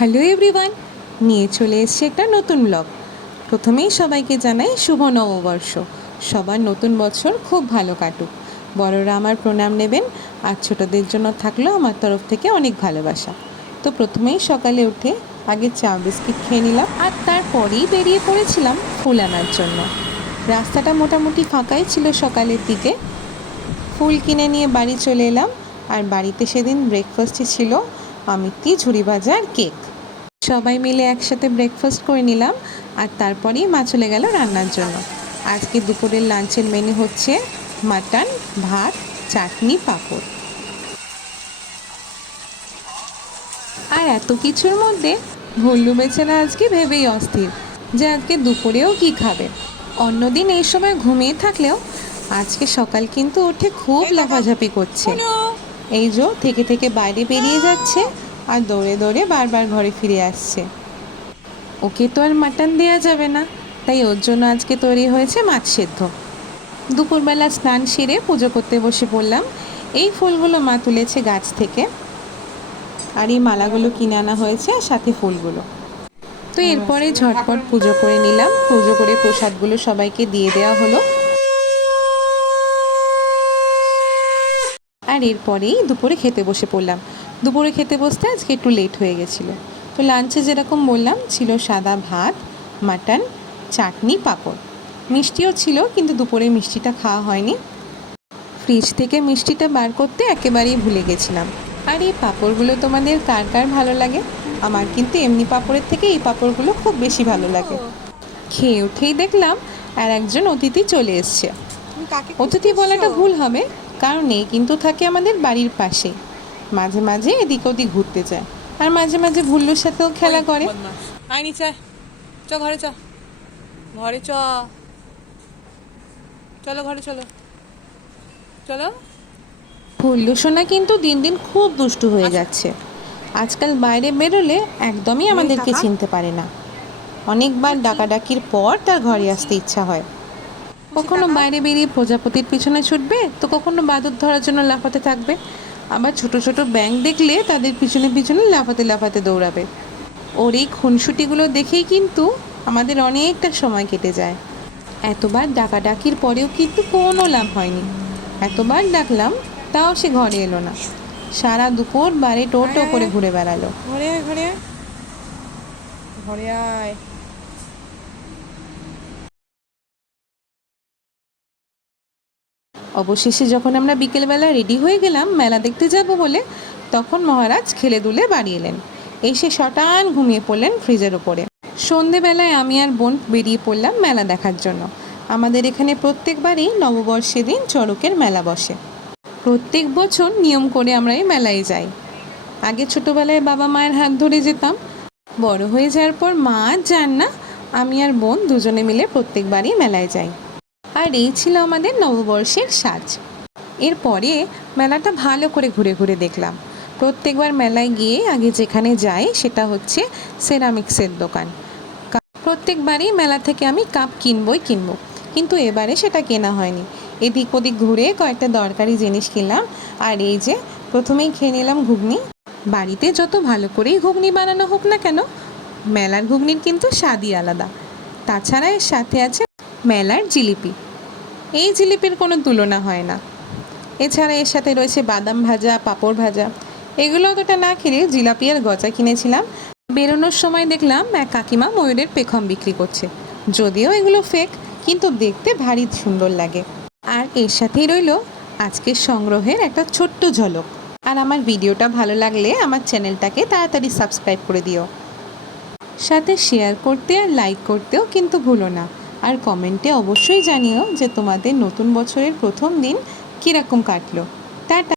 Hello everyone, নিয়ে চলে এসেছি একটা নতুন ব্লগ। প্রথমেই সবাইকে জানাই শুভ নববর্ষ। সবার নতুন বছর খুব ভালো কাটুক। বড়রা আমার প্রণাম নেবেন, আর ছোটদের জন্য থাকলো আমার তরফ থেকে অনেক ভালোবাসা। তো প্রথমেই সকালে উঠে আগে চা বিস্কিট খেয়ে নিলাম, আর তারপরেই বেরিয়ে পড়েছিলাম ফুল আনার জন্য। রাস্তাটা মোটামুটি ফাঁকাই ছিল সকালের দিকে। ফুল কিনে নিয়ে বাড়ি চলে এলাম, আর বাড়িতে সেদিন ব্রেকফাস্টে ছিল আমিত্তি, ঝুরি ভাজা আর কেক। সবাই মিলে একসাথে ব্রেকফাস্ট করে নিলাম, আর তারপরেই মা চলে গেল রান্নার জন্য। আজকে দুপুরের লাঞ্চের মেনু হচ্ছে মাটন, ভাত, চাটনি, পাঁপড়। আর এত কিছুর মধ্যে ভল্লু বেচারা আজকে ভেবেই অস্থির যে আজকে দুপুরেও কি খাবে। অন্যদিন এই সময় ঘুমিয়ে থাকলেও আজকে সকাল কিন্তু উঠে খুব লাফাঝাপি করছে। এই থেকে থেকে বাইরে বেরিয়ে যাচ্ছে, আর দৌড়ে দৌড়ে বারবার ঘরে ফিরে আসছে। ওকে তো আর মাটন দেওয়া যাবে না, তাই ওর জন্য আজকে তৈরি হয়েছে মাছ সেদ্ধ। দুপুরবেলা স্নান সেরে পুজো করতে বসে পড়লাম। এই ফুলগুলো মা তুলেছে গাছ থেকে, আর এই মালাগুলো কিনে আনা হয়েছে, সাথে ফুলগুলো। তো এরপরে ঝটপট পুজো করে নিলাম। পুজো করে প্রসাদগুলো সবাইকে দিয়ে দেওয়া হলো। আর এরপরেই দুপুরে খেতে বসে পড়লাম। দুপুরে খেতে বসতে আজকে একটু লেট হয়ে গেছিলো। তো লাঞ্চে যেরকম বললাম ছিল সাদা ভাত, মাটন, চাটনি, পাঁপড়। মিষ্টিও ছিল, কিন্তু দুপুরে মিষ্টিটা খাওয়া হয়নি। ফ্রিজ থেকে মিষ্টিটা বার করতে একেবারেই ভুলে গেছিলাম। আর এই পাঁপড়গুলো তোমাদের কার কার ভালো লাগে? আমার কিন্তু এমনি পাঁপড়ের থেকে এই পাঁপড়গুলো খুব বেশি ভালো লাগে। খেয়ে উঠেই দেখলাম আর একজন অতিথি চলে এসছে। অতিথি বলাটা ভুল হবে, কারণ এই কিন্তু থাকে আমাদের বাড়ির পাশে। মাঝে মাঝে এদিক ওদিক ঘুরতে যায়, আর মাঝে মাঝে ভুল্লুর সাথেও খেলা করে। আইনি চায় চ ঘরে চ ঘরে চ চলো ঘরে চলো চলো। ভুল্লু সোনা কিন্তু দিন দিন খুব দুষ্টু হয়ে যাচ্ছে। আজকাল বাইরে বেরোলে একদমই আমাদেরকে চিনতে পারে না। অনেকবার ডাকাডাকির পর তার ঘরে আসতে ইচ্ছা হয়। কখনো বাইরে বেরিয়ে প্রজাপতির পিছনে ছুটবে, তো কখনো বাদুড় ধরার জন্য লাফাতে থাকবে। আবার ছোট ছোট ব্যাঙ দেখলে তাদের পিছনে পিছনে লাফাতে লাফাতে দৌড়াবে। ওর এই খুনসুটিগুলো দেখেই কিন্তু আমাদের অনেকটা সময় কেটে যায়। এতবার ডাকাডাকির পরেও কিন্তু কোনো লাভ হয়নি। এতবার ডাকলাম, তাও সে ঘরে এলো না। সারা দুপুর বাড়ি টোটো করে ঘুরে বেড়ালো। ঘরে আয় ঘরে আয় ঘরে আয়। অবশেষে যখন আমরা বিকেলবেলা রেডি হয়ে গেলাম মেলা দেখতে যাব বলে, তখন মহারাজ খেলে দুলে বাড়ি এলেন। এসে শটান ঘুমিয়ে পড়লেন ফ্রিজের ওপরে। সন্ধেবেলায় আমি আর বোন বেরিয়ে পড়লাম মেলা দেখার জন্য। আমাদের এখানে প্রত্যেকবারই নববর্ষের দিন চড়কের মেলা বসে। প্রত্যেক বছর নিয়ম করে আমরা এই মেলায় যাই। আগে ছোটোবেলায় বাবা মায়ের হাত ধরে যেতাম। বড় হয়ে যাওয়ার পর মা আর যান না, আমি আর বোন দুজনে মিলে প্রত্যেকবারই মেলায় যাই। আর এই ছিল আমাদের নববর্ষের সাজ। এরপরে মেলাটা ভালো করে ঘুরে ঘুরে দেখলাম। প্রত্যেকবার মেলায় গিয়ে আগে যেখানে যাই সেটা হচ্ছে সেরামিক্সের দোকান। প্রত্যেকবারই মেলা থেকে আমি কাপ কিনবই কিনবো, কিন্তু এবারে সেটা কেনা হয়নি। এদিক ওদিক ঘুরে কয়েকটা দরকারি জিনিস কিনলাম। আর এই যে প্রথমেই খেয়ে নিলাম ঘুগনি। বাড়িতে যত ভালো করেই ঘুগনি বানানো হোক না কেন, মেলার ঘুগনির কিন্তু স্বাদই আলাদা। তাছাড়া এর সাথে আছে মেলার জিলিপি। এই জিলিপির কোনো তুলনা হয় না। এছাড়া এর সাথে রয়েছে বাদাম ভাজা, পাঁপড় ভাজা। এগুলো অতটা না খেলে জিলাপি আর গজা কিনেছিলাম। বেরোনোর সময় দেখলাম এক কাকিমা ময়ূরের পেখম বিক্রি করছে। যদিও এগুলো ফেক, কিন্তু দেখতে ভারী সুন্দর লাগে। আর এর সাথেই রইল আজকের সংগ্রহের একটা ছোট্ট ঝলক। আর আমার ভিডিওটা ভালো লাগলে আমার চ্যানেলটাকে তাড়াতাড়ি সাবস্ক্রাইব করে দিও। সাথে শেয়ার করতে আর লাইক করতেও কিন্তু ভুলো না। আর কমেন্টে অবশ্যই জানিও যে তোমাদের নতুন বছরের প্রথম দিন কীরকম কাটলো। টাটা।